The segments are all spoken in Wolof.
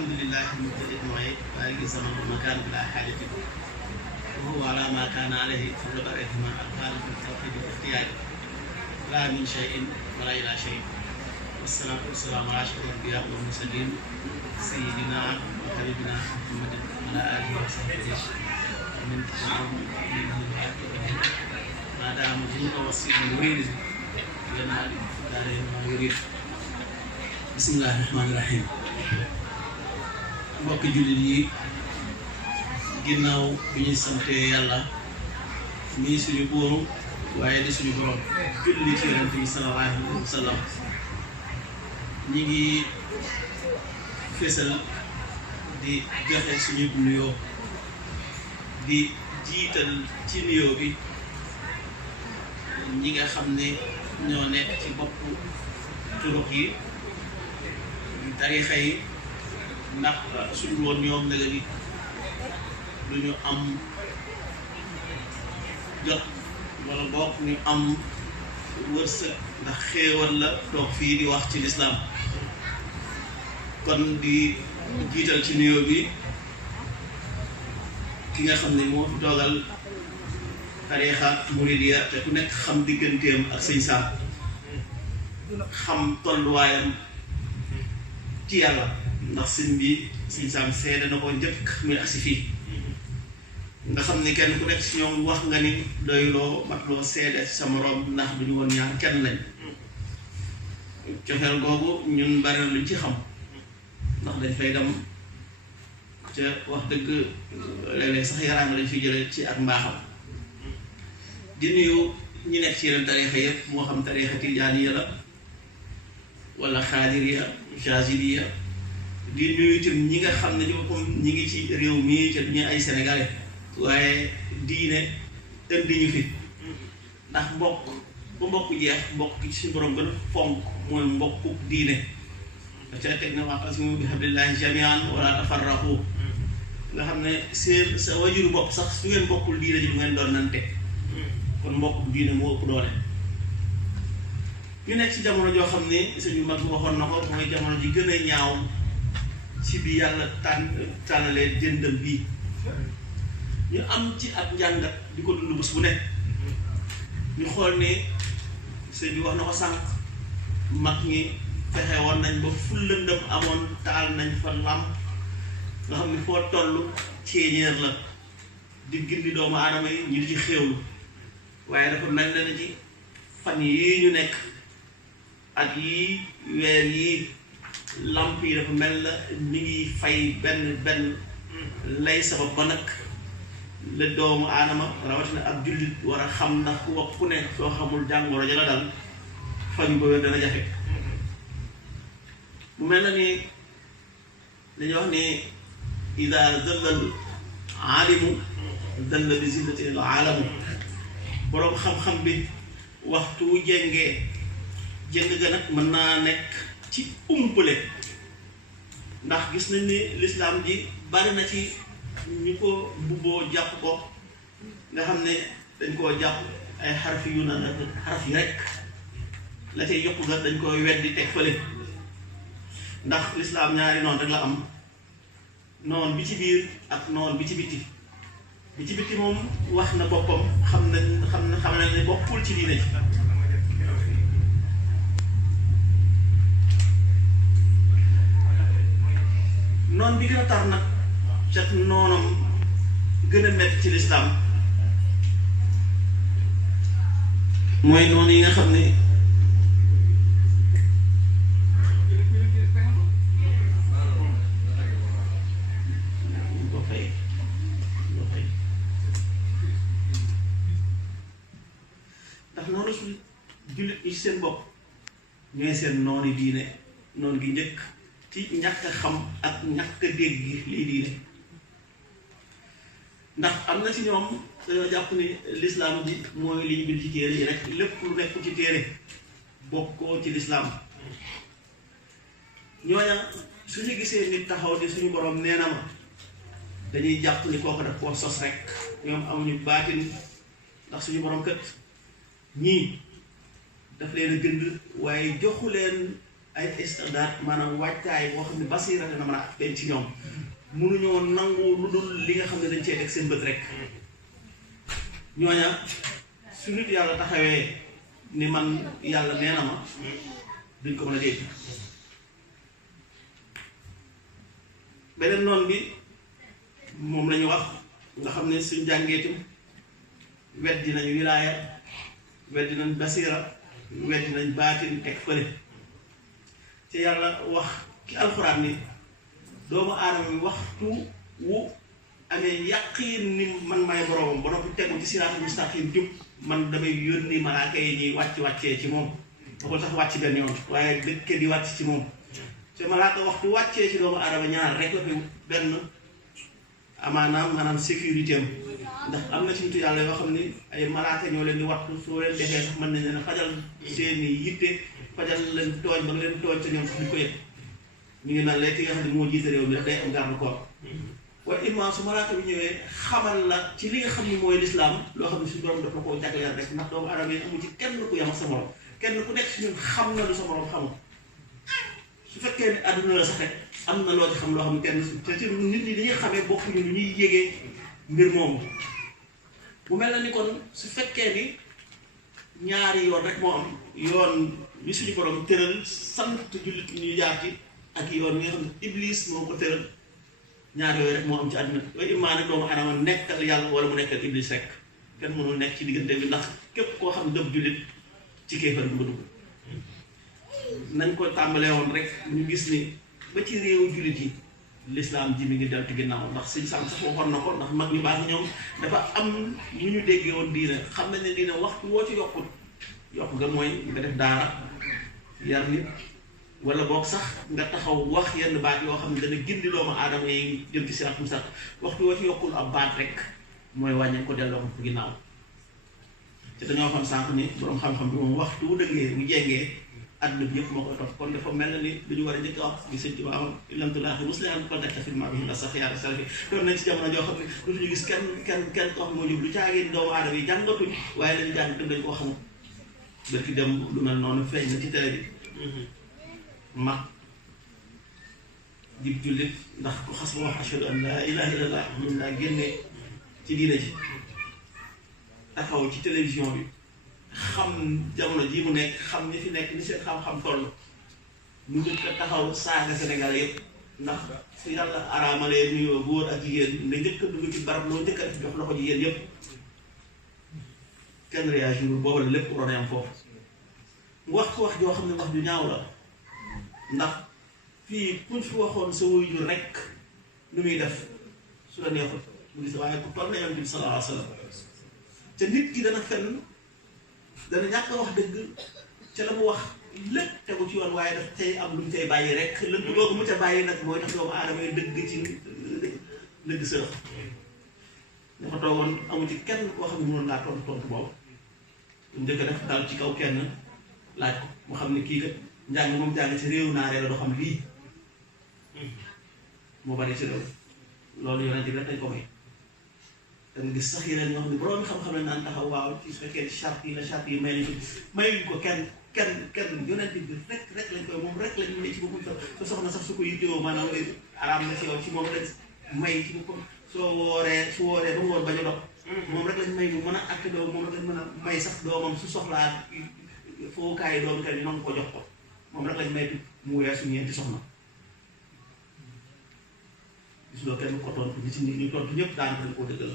الحمد لله المبتدئ المعيد بارك الزمن والمكان بلا حاجة وهو على ما كان عليه في الربائهما الغالب بالتوحيد والاختيار لا من شيء ولا إلى شيء والصلاة والسلام على أشرف الأنبياء والمرسلين سيدنا وحبيبنا محمد وعلى آله وصحبه من تسلم ما دام دون وصيب يريد لنا دارين ما يريد بسم الله الرحمن الرحيم mbokk jullit yi ginnaaw bi ñuy sante yàlla mii suñu buuru waaye di suñu borom julli ci yonent bi sallallahu alayhi wa sallam ñi ngi fésal di joxe suñu nuyoo di jiital ci nuyoo bi ñi nga xam ne ñoo nekk ci bopp turux yi tarixa yi ndax suñu woon ñoom nag ni du ñu am jot wala bokk ñu am wërsëg ndax xéewal la toog fii di wax ci lislaam kon di jiital ci nuyoo bi ki nga xam ne moo fi toogal tariixa muridiya te ku nekk xam digganteem ak sëñ Saam xam tolluwaayam ci yàlla ndax sëñ bi sëñ Saam seede na ko njëkk muy agsi fii nga xam ne kenn ku nekk si ñoom wax nga ni doyloo mat loo seede sa moroom ndax duñu woon ñaar kenn lañ cofeel googu ñun bari na luñ ci xam ndax dañ fay dem ca wax dëgg léeg-léeg sax yaraama lañ fi jële ci ak mbaaxam di nuyu ñi nekk ci yeneen tariixa yëpp moo xam tariixa tijaaniya la wala xaadiriya chaziliya di nuyu itam ñi nga xam ne ñoom ñi ngi ci réew mii ca duñu ay sénégalais waaye diine indi ñu fi ndax mbokk bu mbokk jeex mbokk gi ci suñu borom gën a fonk mooy mbokku diine da ca teg na wa'tasimu bi hablillahi jami'an wala tafarraqu nga xam ne seen sa wajuru bopp sax su ngeen bokkul diine ji du ngeen doon nante kon mbokku diine moo ëpp doole ñu nekk ci jamono joo xam ne suñu mag waxoon na ko mooy jamono ji gën a ñaaw ci bi yàlla tànnalee jëndam bii ñu am ci ak njàngat di ko dund bés bu nekk ñu xool ne sëñ bi wax na ko sànq mag ñi fexe woon nañ ba fu lëndëm amoon taal nañ fa làmp nga xam ne foo toll ceeñeer la di gindi doomu aadama yi ñu di ci xéewlu waaye dafa mel na ci fan yii ñu nekk ak yii weer yii lamp yi dafa mel na ni ngi fay benn lay sabab ba nag la doomu aadama rawatina ab jullit war a xam ndax ku wax ku ne soo xamul jàngoro ja la dal fañ ba wér dana jafe mu mel na ni dañuy wax ni ida zallal aalimu zalla bi zillati al aalamu boroom xam-xam bi waxtu jéngee jëng ga nag mën naa nekk ci umpale ndax gis nañ ni lislaam ji bari na ci ñu ko mbubboo jàpp ko nga xam ne dañ koo jàpp ay xaraf yu na xaraf yi rek la cay yokk ga dañ koy weddi teg fële ndax lislaam ñaari noonu rek la am noon bi ci biir ak noon bi ci bitti bi ci bitti moom wax na boppam xam na ne bokkul ci diine noon bi gën a tar nag ca noonam gën a metti ci lislaam mooy noonu yi nga xam ne ndax noonu su jullit yi seen bopp ñooy seen noonu diine noonu gi njëkk ci ñàkk a xam ak ñàkk a dégg lii diine ndax am na ci ñoom dañoo jàpp ni lislaam bi mooy li ñu bind ci téere yi rek lépp lu nekk ci téere bokkoo ci lislaam ñooña suñu gisee nit taxaw di suñu borom nee na ma dañuy jàpp ni kooku daf koo sos rek ñoom amuñu baatin ndax suñu borom kat ñii daf leen a gënd waaye joxu leen ay istidaad maanaam waajtaay boo xam ne basiira dana mën a feeñ ci ñoom mënuñoo nangu lu dul li nga xam ne dañ cee teg seen bët rek ñooña su nit yàlla taxawee ni man yàlla nee na ma duñ ko mën a dégg beneen noon bi moom la ñu wax nga xam ne suñ jàngeetum weddi nañ wilaaya weddi nañ basiira weddi nañ baatin teg fële ci yàlla wax ci alxuraan ni doomu aadama bi waxtu wu amee yàqiin ni man maay boroomam ba noppi tegu ci siraatul mustaqim jub man damay yónni malaaka yi ñuy wàccee ci moom waxul sax wàcc benn yoon waaye dëkke di wàcc ci moom te malaaka waxtu wàccee ci doomu aadama ñaar rek la fi benn amaanaam maanaam sécurité am ndax am na ci nitu yàlla yoo xam ni ay malaaka ñoo leen di wattu soo leen defee sax mën nañ leen fajal seeni yitte fajal leen tooñ ba nga leen tooñ te ñoom sax duñ ko yëg ñu ngi naan léegi nga xam ne moo jiite réew mi daf day am garde corps waaye imma su malaaka bi ñëwee xamal la ci li nga xam ne mooy lislaam loo xam ne suñu borom daf la koo jagleel rek ndax doomu aadama yi amu ci kenn ku yam ak sa morom kenn ku nekk si ñun xam na lu sa morom xamul su fekkee ne àdduna la sax rek am na loo ci xam loo xam ne kenn te ci nit ñi dañuy xamee bokkuñu lu ñuy yégee mbir moomu bu mel na ni kon su fekkee ni ñaari yoon rek moo am yoon bi suñu borom tëral sant jullit ñu jaar ci ak yoon bi nga xam ne iblis moo ko tëral ñaar yooyu rek moo am ci àdduna yooyu imaane doomu adama nekkal yàlla wala mu nekkal iblis rek kenn mënul nekk ci diggante bi ndax képp koo xam dëb jullit ci kéefar bi nga dugg nañ ko tàmbalee woon rek ñu gis ni ba ci réewu jullit yi l'islam ji mi ngi deltu ginnaaw ndax suñ sàmm sax waxoon na ko ndax mag ñu baax ñoom dafa am ñu ñu déggee woon diina xam nañ ne diina waxtu woo ci yokkut yokk nga mooy nga def daara yar nit wala boog sax nga taxaw wax yenn baat yoo xam ne dana gindi doomu aadama yi jëm ci siraatum sax waxtu woo ci yokkul ab baat rek mooy wàññi ko delloo ko ginnaaw te dañoo xam sànq ni borom xam-xam bi moom waxtu wu dëggee mu jengee àdduna bi yëpp moo koy topp kon dafa mel na ni lu ñu war a njëkk a wax gi sëñ Tuubaa am lamtulaahi muslihan kon nekk filment bi la sax yaara salafi doon nañ ci jamono joo xam ne dootuñu gis kenn koo xam moo jub lu caagee ni doomu aadama yi jàngatuñ waaye lañu jàng tam dañ koo xamul bërki dem lu mel noonu feeñ na ci télé bi mag dib jullit ndax ku xas ba wax ashhadu an laa ilaaha illallah mun naa génne ci diina ji taxaw ci télévision bi xam jamono ji mu nekk xam ñi fi nekk ni seen xam-xam toll mu njëkk a taxaw saaga Sénégal yëpp ndax su yàlla araamalee nuyoo góor ak jigéen nga njëkk a dugg ci barab loo njëkk a def jox loxo jigéen yëpp kenn réagir boobu la lépp waroon am foofu mu wax ko wax joo xam ne wax ju ñaaw la ndax fii kuñ fi waxoon sa waajur rek nu muy def su la neexut mu gis waaye ku toll na Yonent bi sallallahu alayhi wa sallam te nit ki dana fenn dana ñàkk a wax dëgg ca la mu wax lépp tegu ci yoon waaye daf tey am lu mu tey bàyyi rek lënd boobu mu ca bàyyi nag mooy tax doomu aadama yi dëgg ci dëgg sërëx dafa toogoon amu ci kenn koo xam ne mënoon laa tontu tontu boobu lu njëkk a def daal ci kaw kenn laaj ko mu xam ne kii kat njàng moom jàng ci réew naaree la doo xam lii moo bari ci réew loolu yonent bi rek dañ ko may da nga gis sax yeneen ñoo xam ne borom xam-xam ne naan taxaw waaw ci su fekkee charte yi la charte yi may nañ ko mayuñ ko kenn yonent bi rek lañ koy moom rek lañ may ci boppam sa soxna sax su ko yittewoo maanaam araam na ci yow ci moom rek may ci boppam soo wooree su wooree ba mu woor bañ a dog moom rek lañ may mu mën a acte doo moom rek lañ mën a may sax doomam su soxlaa fowukaay doomu kenn noonu ko jox ko moom rek lañ may mu weesu ñeenti soxna gis loo kenn ko tontu gis nit ñu tontu ñëpp daanaka dañ koo dëggal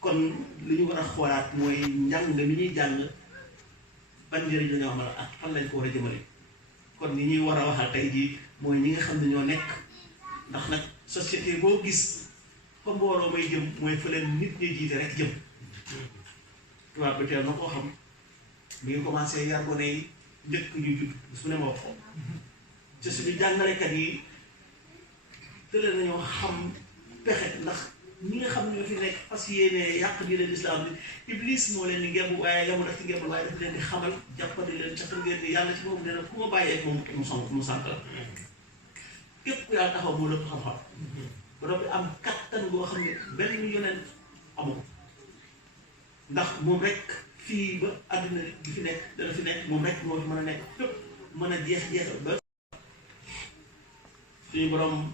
kon li ñu war a xoolaat mooy njàng mi ñuy jàng ban njëriñ la ñu amal ak fan lañ ko war a jëmale kon ni ñuy war a waxal tey jii mooy ñi nga xam ne ñoo nekk ndax nag société boo gis fa mbooloo may jëm mooy fa leen nit ñuy jiite rek jëm tubaab bi teel na koo xam mi ngi commencé yar gone yi njëkk ñu judd su ne ma wax ko te suñu jàngalekat yi tële nañoo xam pexe ndax ñi nga xam ne ñoo fi nekk fas yéene yàq diine lislaam bi iblis moo leen di ngemb waaye yamul ak ci ngemb waaye daf leen di xamal jàppandi leen ca xam ngeen ni yàlla ci moom nee na ku ma bàyyee moom mu sant la képp ku yàlla taxaw moo lépp xam-xam ba noppi am kattan boo xam ne benn yonent amu ko ndax moom rek fii ba àdduna di fi nekk dana fi nekk moom rek moo fi mën a nekk fépp mën a jeexal ba suñu borom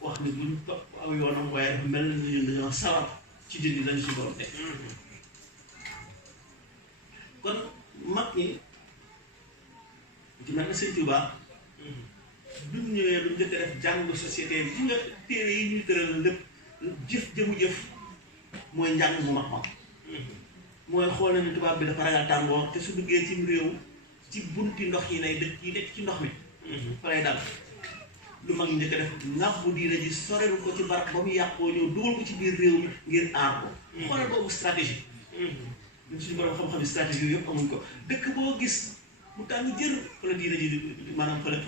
wax ni buñ topp aw yoonam waaye dafa mel ni ñun dañoo sawar ci dindi lañu suñu borom teg kon mag ñi ci mel na Sëñ Tuubaa duñ ñëwee lu njëkk a def jàngu société bi nga téere yi ñuy tëral lépp jëf mooy njàng mu mag mooy xool na ni tubaab bi dafa ragal tàngoor te su duggee ci réew ci bunti ndox yi nay dëkk yi nekk ci ndox mi fa lay dal lu mag njëkk a def ngàbbu diina ji sorelu ko ci barab ba mu yàqoo ñëw dugal ko ci biir réew mi ngir aar ko xoolal boobu stratégie ñun suñu borom xam-xam stratégie yooyu yëpp amuñ ko dëkk boo gis mu tàng jër fa la diina ji maanaam fa la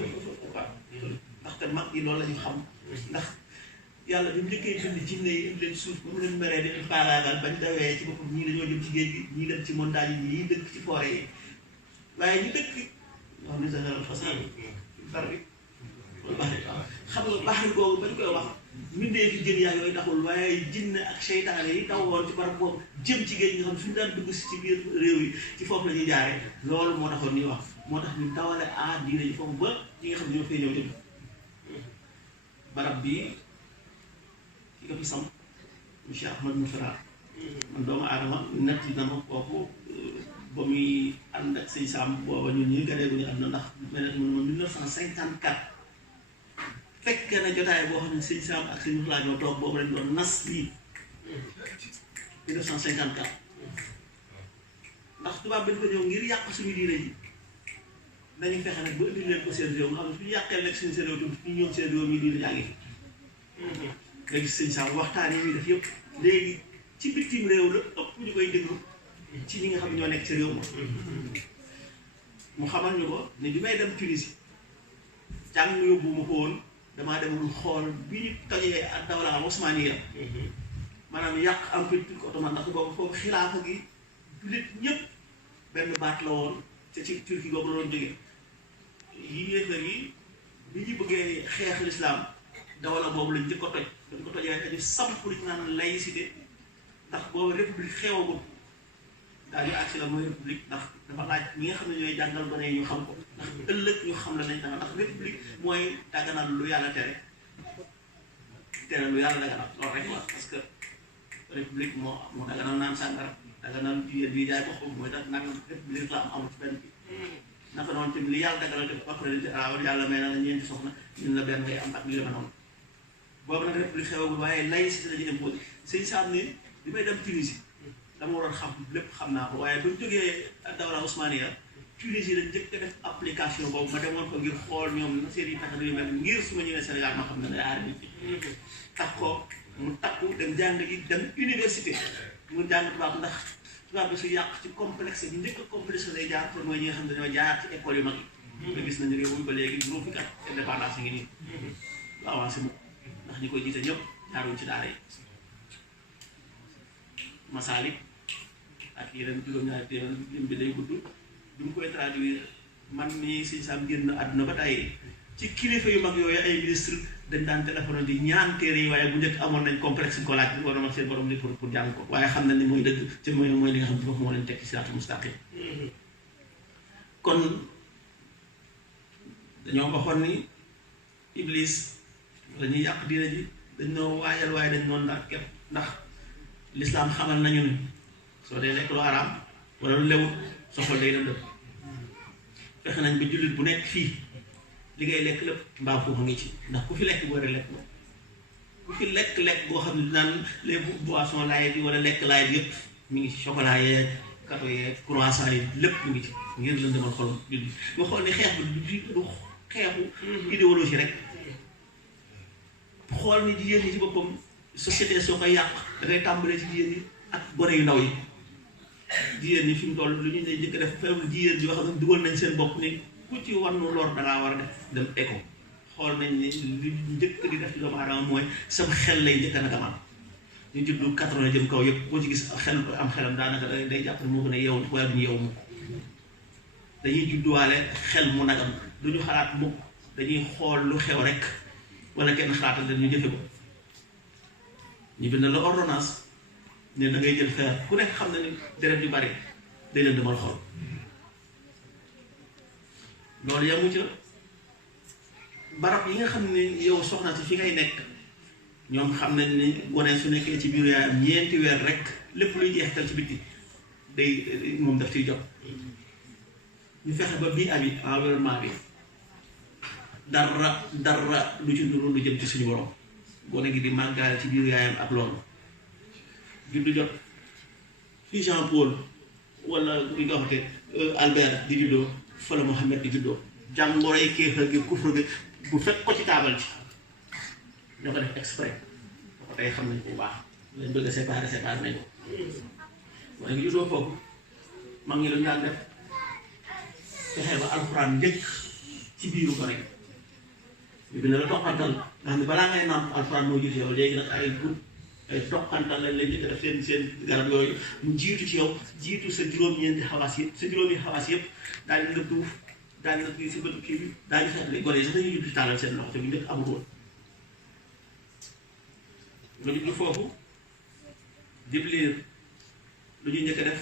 ndaxte mag ñi loolu la ñu xam ndax yàlla bi mu njëkkee bind jinne yi indi leen suuf ba mu leen meree di faagaagal bañ dawee ci boppam ñii dañoo jëm ci géej gi ñii dem ci montagne yi ñii dëkk ci forêt yi waaye ñu dëkk wax ni saxaral fasad bar bi xam nga baax googu bañ koy wax mbindee fi jën yaa yooyu taxul waaye jinne ak seytaane yi taw woon ci barab boobu jëm ci géej gi nga xam suñu daan dugg si ci biir réew yi ci foofu la ñuy jaare loolu moo taxoon ñuy wax moo tax ñu dawale diine ji foofu ba ñi nga xam ne ñoo fay ñëw tamit barab bi ki ko fi sam monsieur Ahmad Moufara man doomu aadama nett na ma kooku ba muy ànd ak sëñ Sam booba ñun ñuy gadee bu ñu am na ndax mel na 1954 fekk na jotaay boo xam ne sëñ Sam ak sëñ Moufara ñoo toog boobu lañ doon nas lii 1954 ndax tubaab bi dafa ñëw ngir yàq suñu diine ji dañu fexe nag ba indi leen ko seen réew nga xam ne suñu yàqee nag seen réew tamit ñu ñoom seen réew mi diine yaa ngi fi léegi sëñ Sam waxtaan yi muy def yëpp léegi ci bitim réew la ëpp ñu koy déglu ci ñi nga xam ne ñoo nekk ci réew ma mu xamal ñu ko ne bi may dem Tunisie jàng yóbbu ma ko woon damaa demul xool bi ñu tojee ak dawla Osmaniya maanaam yàq empire turc ottoman ndax boobu foofu xilaafa gi jullit ñëpp benn baat la woon te ci Turquie boobu la doon jógee yi yéefar yi bi ñu bëggee xeex l'islam dawla boobu lañ njëkk ko toj dañ ko tojee dañu samp lu ñu naan laïcité ndax boobu république xeewagul daañu agsi la mooy république ndax dafa laaj ñi nga xam ne ñooy jàngal gone yi ñu xam ko ndax ëllëg ñu xam la nañ danga ndax république mooy daganal lu yàlla tere lu yàlla daganal loolu rek la parce que république moo daganal naan sàngara daganal jigéen bi jaay boppam mooy tax nag république la amul ci benn bi naka noonu tamit li yàlla daganal te après yàlla may na la ñeenti soxna ñun la benn ngay am ak li deme noonu boobu nag république xewagul waaye laïcité la ñu imposé sëñ Sam ni bi may dem Tunisie dama waroon xam lépp xam naa ko waaye ba ñu jógee dawla Osmaniya Tunisie lañ njëkk a def application boobu ma demoon ko ngir xool ñoom na seen i tax yu mel ngir su ma ñëwee Sénégal ma xam ne day aar nit tax ko mu takku dem jàng gi dem université mu jàng tubaab ndax tubaab bi su yàq ci complexe bi njëkk a complexe lay jaar pour mooy ñi nga xam ne dañoo jaar ci école yu mag yi nga gis nañu réew mi ba léegi juróom fukki at indépendance ngi nii lu avancé mu ndax ñi koy jiite ñëpp jaaruñ ci daara yi Masalik ak yeneen juróom-ñaari téeméer lim bi day gudd bi mu koy traduire man mii sëñ Sam génn àdduna ba tey ci kilifa yu mag yooyu ay ministre dañ daan téléphone di ñaan téere yi waaye bu njëkk amoon nañ complexe ko laaj bi war na seen borom li pour jàng ko waaye xam nañ ne mooy dëgg te mooy li nga xam ne foofu moo leen teg ci siraatul mustaqim kon dañoo waxoon ni iblis la ñuy yàq diina ji dañ noo waajal waaye dañ noonu ndax képp ndax l'islam xamal nañu ne soo dee lekk lu araam wala lu lewut soxol day dem dëpp fexe nañ ba jullit bu nekk fii li ngay lekk lépp mbaa foofu ngi ci ndax ku fi lekk boo rek lekk ku fi lekk boo xam ne dinaan les boissons light yi wala lekk light yëpp mi ngi ci chocolat yeeg gâteau yeeg croissant yi lépp mu ngi ci ngir leen demal xolom jullit nga xool ni xeex bi du xeexu idéologie rek xool ni jigéen ñi ci boppam société soo koy yàq da ngay tàmbalee ci jigéen ñi ak gone yu ndaw yi jigéen ñi fi mu toll lu ñu ne njëkk def feebu jigéen yoo xam ne dugal nañ seen bopp ni ku ci war nu lor dangaa war a def dem éco xool nañ ne li njëkk di def ci doomu aadama mooy sama xel lay njëkk a nagamal ñu juddu 80 jëm kaw yëpp boo ci gis xel ko am xelam daanaka day jàpp ne moo gën a yeewu waaye duñu yeewu mukk dañuy judduwaale xel mu nagam duñu xalaat mukk dañuy xool lu xew rek wala kenn xalaatal leen ñu jëfe ko ñu bind la ordonnance ne da ngay jël fer ku nekk xam na ni deret yu bari day leen demal xool loolu yamu ca barab yi nga xam ne yow soxna si fi ngay nekk ñoom xam nañ ni gone su nekkee ci biir yaayam ñeenti weer rek lépp luy jeexital ci bitti day moom daf ciy jot ñu fexe ba bii abi environnement bi dara lu ci nuru lu jëm ci suñu borom gone gi di màggaale ci biir yaayam ak loolu juddu jot fi Jean Paul wala ñu nga waxate Albert di juddoo fa la Mohamed di juddoo jàngoro yi kéefar gi kufru gi bu fekk ko ci taabal ci ñoo ko def exprès ko tey xam nañ ko bu baax lañ bëgg a séparé nañ ko waaye ngi juddoo foofu mag ñi lañu daan def fexe ba alxuraan njëkk ci biiru gone gi ñu bind la toqantal nga xam ne balaa ngay nàmp alxuraan moo jiitu yow léegi nag ay gut ay toqantal lañ leen njëkk def seen garab yooyu mu jiitu ci yow jiitu sa juróom-ñeenti xawaas yëpp sa juróomi xawaas yëpp daal di nga duuf daal di nga kii si bët kii bi daal di fexe gone yi sax dañuy jublu tàllal seen loxo te bu njëkk amul woon nga jublu foofu dibliir lu ñuy njëkk a def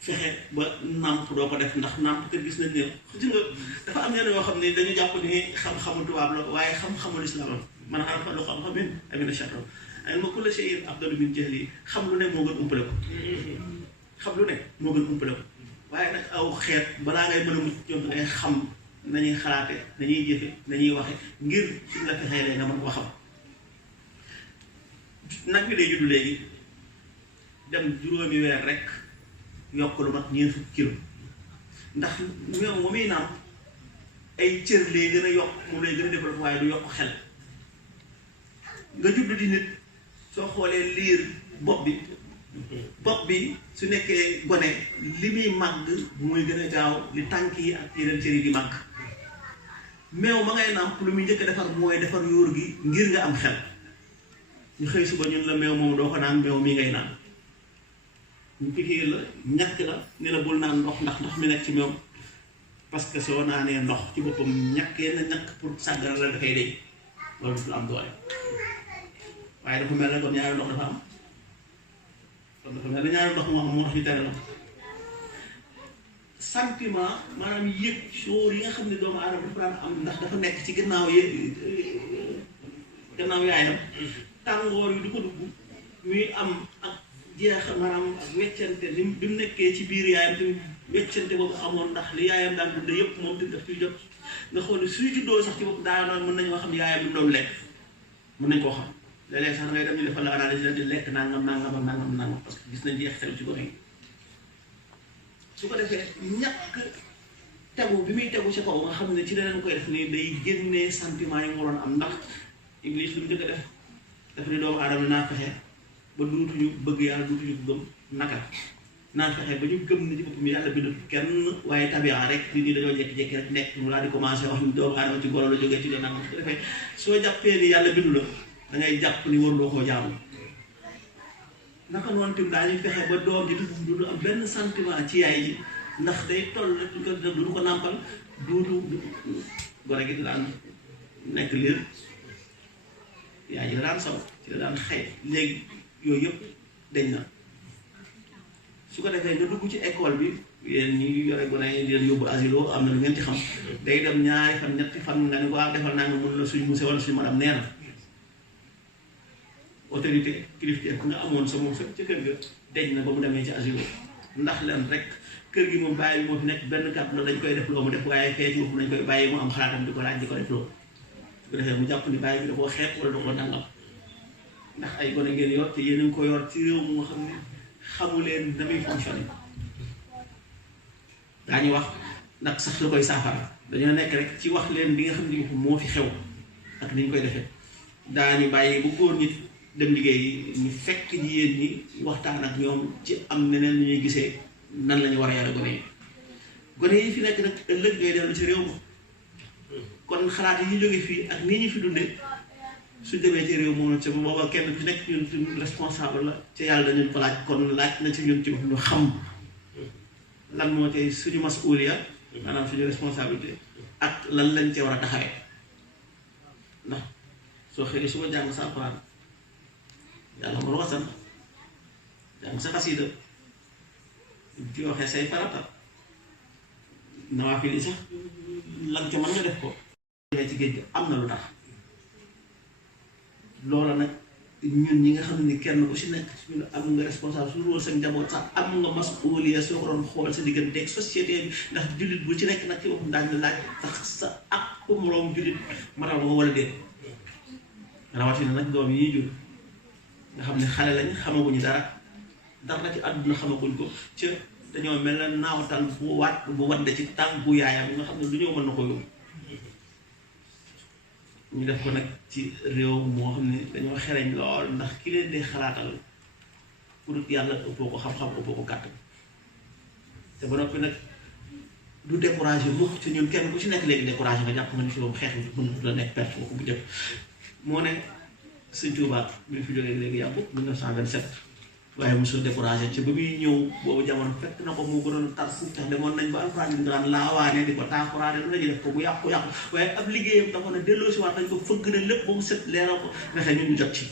fexe ba nàmp doo ko def ndax nàmp kër gis nañ ne gis nga dafa am ñenn yoo xam ne dañu jàpp ni xam-xamu tubaab la waaye xam-xamul islam la man arafa lu xam-xam min amina shatra ay ma kulla shay'in afdalu min jahli xam lu ne moo gën umpale ko xam lu ne moo gën umpale ko waaye nag aw xeet balaa ngay mën a mucc ñoom ngay xam nañuy xalaate nañuy jëfe nañuy waxe ngir suñ la fexee lee nga mën ko xam nag bi day juddu léegi dem juróomi weer rek yokk lu mat ñeent fukki kilo ndax ñoom moom muy nàmp ay cër lay gën a yokk moom lay gën a développé waaye du yokk xel nga juddu di nit soo xoolee liir bopp bi su nekkee gone li muy màgg muy gën a gaaw li tànk yi ak yeneen cër yi di màgg meew ma ngay nàmp lu muy njëkk a defar mooy defar yóor gi ngir nga am xel ñu xëy suba ñun la meew moom doo ko naan meew mi ngay naan ñu pikiir la ñàkk la ni la bul naan ndox ndax ndox mi nekk ci meew parce que soo naanee ndox ci boppam ñàkkee na ñàkk pour sàggara la dafay deñ wala du am doole waaye dafa mel ne comme ñaari ndox dafa am kon dafa mel ne ñaari ndox moo am moo tax ñu tere la sentiment maanaam yëg sóor yi nga xam ne doomu aadama dafa daan am ndax dafa nekk ci gannaaw yaayam tàngoor yi du ko dugg muy am ak jeex maanaam ak weccante bi mu nekkee ci biir yaayam tamit weccante boobu amoon ndax li yaayam daan dund yëpp moom tamit daf ciy jot nga xool ne suy juddoo sax ci bopp daanoon mën nañoo xam yaayam bi mu doon lekk mën nañ koo xam léeg-léeg sax ngay dem ñu defal la analyse la di lekk nangam parce que gis nañ jeexital ci gone yi su ko defee ñàkk tegu bi muy tegu ci kaw nga xam ne ci leneen koy def nii day génnee sentiment yi mu waroon am ndax Iblis lu mu njëkk a def dafa ne doomu aadama naa fexe ba duutuñu bëgg yàlla duutuñu gëm naka naa fexe ba ñu gëm ne ci boppam yàlla bindu kenn waaye tabian rek nit ñi dañoo jékki-jékki rek nekk mu daal di commencé wax ni doomu aadama ci golo la jógee ci nangam su ko defee soo jàppee ni yàlla bindu la da ngay jàpp ni waruloo koo jaamu naka noonu tamit daañuy fexe ba doom ji du am benn sentiment ci yaay ji ndax day toll rek du ko nàmpal duutu gone gi daan nekk liir yaay ji la daan saw ci la daan xëy léegi yooyu yëpp dañ na su ko defee nga dugg ci école bi yéen ñi yore gone yi di leen yóbbu asilo am na lu ngeen ci xam day dem ñaari fan ñetti fan nga ne ko defal naa nga mun la suñ monsieur wala suñu madame nee na autorité kilifteef nga amoon sa moom sa ca kër ga deñ na ba mu demee ci asilo ndax leen rek kër gi moom bàyyi bi moo fi nekk benn kàddu la dañ koy def loo mu def waaye fee ci bopp nañ koy bàyyi mu am xalaatam di ko laaj di ko def loo su ko defee mu jàpp ni bàyyi bi da koo xeet wala da koo nangam ndax ay gone ngeen yor te yéen a ngi ko yor ci réew mu nga xam ne xamu leen na muy fonctionné daañu wax ndax sax la koy saafara dañoo nekk rek ci wax leen bi nga xam ne moo fi xew ak ni ñu koy defee daañu bàyyi bu góor ñi dem liggéey ñu fekk jigéen ñi waxtaan ak ñoom ci am neneen ñuy gisee nan la ñu war a yare gone yi fi nekk nag ëllëg ñooy dellu ci réew ma kon xalaat yi ñu jóge fii ak nii ñu fi dundee su demee ci réew moom ca booba kenn ku nekk ñun responsable la ca yàlla dañu ko laaj kon laaj na ci ñun ci wax ñu xam lan moo tey suñu masuuliya maanaam suñu responsabilité ak lan lañ cee war a taxawee ndax soo xëyee suba jàng sa alxuraan yàlla mo wasan jàng sa xasida ci waxee say farata nawaafil yi sax lan ca mën nga def ko demee ci géej gi am na lu tax loola nag ñun ñi nga xam ne kenn ku si nekk ñun am nga responsable su róol sa njaboot sax am nga masuuliya soo ko doon xool sa diggante ak société bi ndax jullit bu ci nekk nag ci waxum daañu laaj tax sa ak moroom jullit matal nga wala déet rawatina nag doom yi ñuy jur nga xam ne xale lañ xamaguñu dara ci àdduna xamaguñ ko ca dañoo mel na naawtal bu wadd ci tànku yaayam nga xam ne lu ñëw mën na ko yóbbu ñu def ko nag ci réew moo xam ne dañoo xereñ lool ndax ki leen di xalaatal pour yàlla ëppoo ko xam-xam ëppoo ko kàttan te ba noppi nag du découragé mukk ci ñun kenn ku ci nekk léegi découragé nga jàpp nga ni fi moom xeex bi mën la nekk perte ko bu jëkk moo ne Sëñ Tuubaa bi fi jógee léegi yàggu 1927 waaye mosul découragé ci ba muy ñëw boobu jamono fekk na ko moo gënoon tar fuuf tax demoon nañ ba alxuraan di daan laawaane di ko taakuraane lu lañuy def ko bu yàqu-yàqu waaye ab liggéeyam dafa ne delloo si waat nañ ko fëgg na lépp ba mu set leeral ko fexe ñun ñu jot ci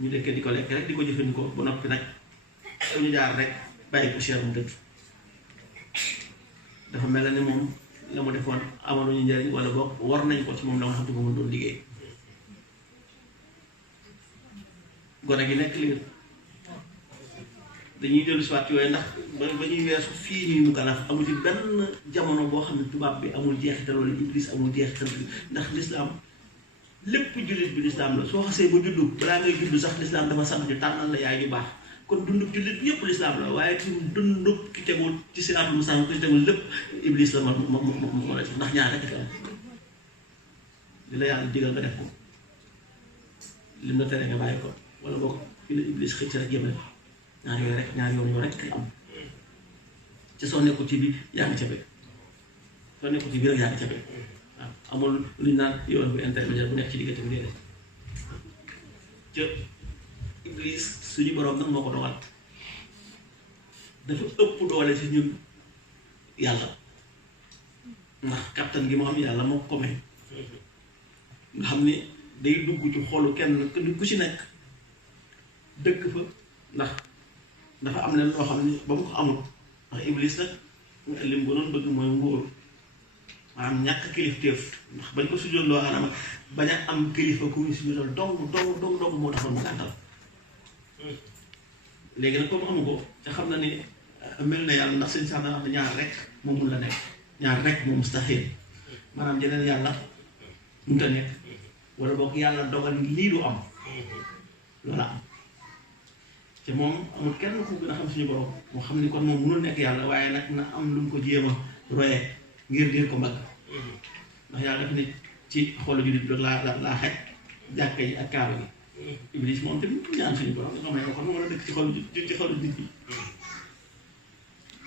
ñu dekkee di ko lekk rek di ko jëfandikoo ba noppi nag fu ñu jaar rek bàyyi poussière mu dëdd dafa mel ni moom la mu defoon amaluñu njëriñ wala boog war nañ ko ci moom la nga xam te moom doon liggéey gone gi nekk li dañuy dellu si waat yooyu ndax ba ñuy weesu fii ñuy mu galaf amul ci benn jamono boo xam ne tubaab bi amul jeexital wala iblis amul jeexital bi ndax lislaam lépp jullit bi lislaam la soo xasee ba juddu balaa ngay juddu sax lislaam dafa sant ñu tànnal la yaay ju baax kon dundub jullit bi yëpp lislaam la waaye ci dundub ki tegul ci siraatul mustaqiim ki tegul lépp iblis la ma la ndax ñaar rek am li la yàlla digal nga def ko lim la tere nga bàyyi ko wala boog fi la iblis xëcc rek jëmale ñaar yoon rek kay am ci soo nekkul ci bi yaa ngi ca be soo nekkul ci bi rek yaa ngi ca be waaw amul lu ñu naan yoon bu intermédiaire bu nekk ci diggante bi déedéet ca iblis suñu borom nag moo ko dogal dafa ëpp doole ci ñun yàlla ndax kattan gi moo am yàlla moo ko may nga xam ni day dugg ci xolu kenn ku ci nekk dëkk fa ndax dafa am leen loo xam ne ba mu ko amul ndax iblis nag lim gënoon bëgg mooy nguur maanaam ñàkk kilifteef ndax bañ ko sujjoon loo Aadama bañ a am kilifa ku ñu sujjoon dong moo taxoon mu gàntal léegi nag comme amu ko te xam na ni mel na yàlla ndax seen sax na wax ne ñaar rek moom mun la nekk ñaar rek moom mustaxiil maanaam jeneen yàlla mënut a nekk wala boog yàlla dogal lii du am loola am te moom amul kenn ku gën a xam suñu borom moo xam ni kon moom mënul nekk yàlla waaye nag na am lu mu ko jéem a royee ngir diir ko mbagg ndax yàlla def ne ci xolu jullit bi laa xaj jàkka yi ak kaaba gi iblis moom tamit ñaan suñu borom nga xam ne kon mën a dëkk ci xolu nit ñi